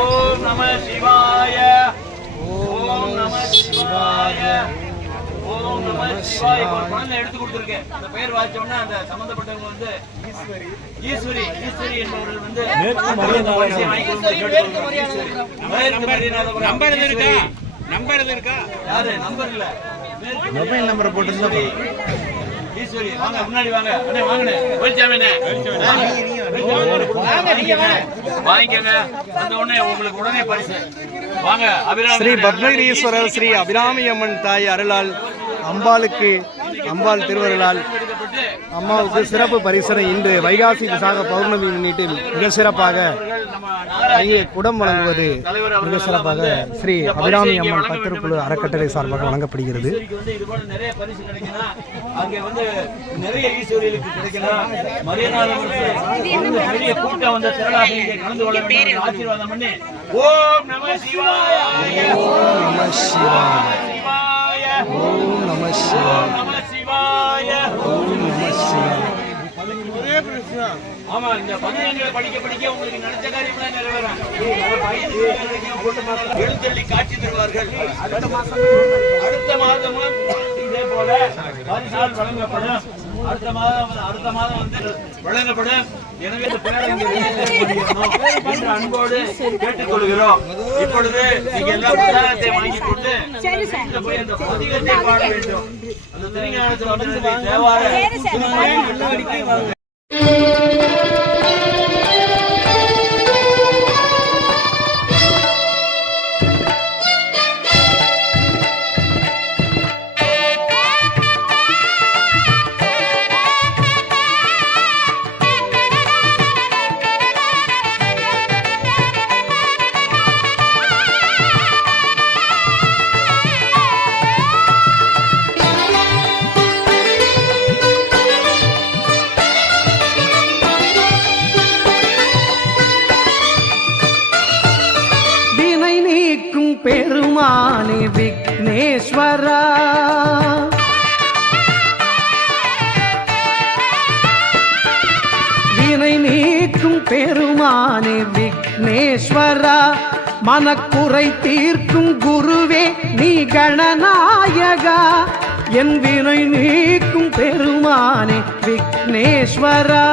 ஓம் நம சிவாய. ஓம் நம சிவாய. ஓம் நம சிவாய. ஒரு குழந்தை எடுத்து கொடுத்துருக்கேன். அந்த பெயர் வாய்ச்சோன்னா அந்த சம்பந்தப்பட்டவங்க வந்து ஈஸ்வரி என்பவர்கள் வந்து நம்பர் இருக்கா? யாரு நம்பர் இல்ல, மொபைல் நம்பரை போட்டு ஈஸ்வரி வாங்க, முன்னாடி வாங்க. அண்ணே வாங்கண்ணே, வாங்கிக்கங்க. அந்த உடனே உங்களுக்கு உடனே பரிசு வாங்க. ஸ்ரீ பத்மகிரீஸ்வரர் ஸ்ரீ அபிராமி அம்மன் தாய் அருளால் அம்பாள் திருவருளால் அம்மாவுக்கு சிறப்பு பரிசனை இன்று வைகாசி விசாக பௌர்ணமி முன்னிட்டு மிக சிறப்பாக குடம் வழங்குவது மிக சிறப்பாக ஸ்ரீ அபிராமி அம்மன் பத்திரக்குழு அறக்கட்டளை சார்பாக வழங்கப்படுகிறது. நிறைய பரிசு கிடைக்கலாம். அங்க வந்து நிறைய ஈஸ்வரிகளுக்கு கிடைக்கலாம். பெரிய கூட்டம் வந்து திரளாக இங்கே கலந்து கொள்ள வேண்டும். ஆசீர்வாதம் பண்ணி ஓம் நம சிவாய. ஓம் நம சிவாய. ஓம் நம சிவாய. ஓம் நம சிவாய. ஆமா, இந்த பதினெண்களை படிக்க உங்களுக்கு நினைச்ச காரியம்லாம் நிறைவேறும். எழுந்தள்ளி காட்சி தருவார்கள். அடுத்த மாதமும் இதே போல பரிசால் வழங்கப்படும். அடுத்த மாதம் வந்து வழங்கப்படும். எனவே இந்த பிள்ளைகளை இங்கே அன்போடு கேட்டுக்கொள்கிறோம். இப்பொழுது நீங்க எல்லா புத்தகத்தை வாங்கி கொண்டு போய் அந்த பதிகத்தை பாட வேண்டும். அந்த திருஞானத்தில் வந்து தேவார பெருமானே விக்னேஸ்வரா, வினை நீக்கும் பெருமானே விக்னேஸ்வரா, மனக்குறை தீர்க்கும் குருவே நீ கணநாயகா, என் வினை நீக்கும் பெருமானே விக்னேஸ்வரா.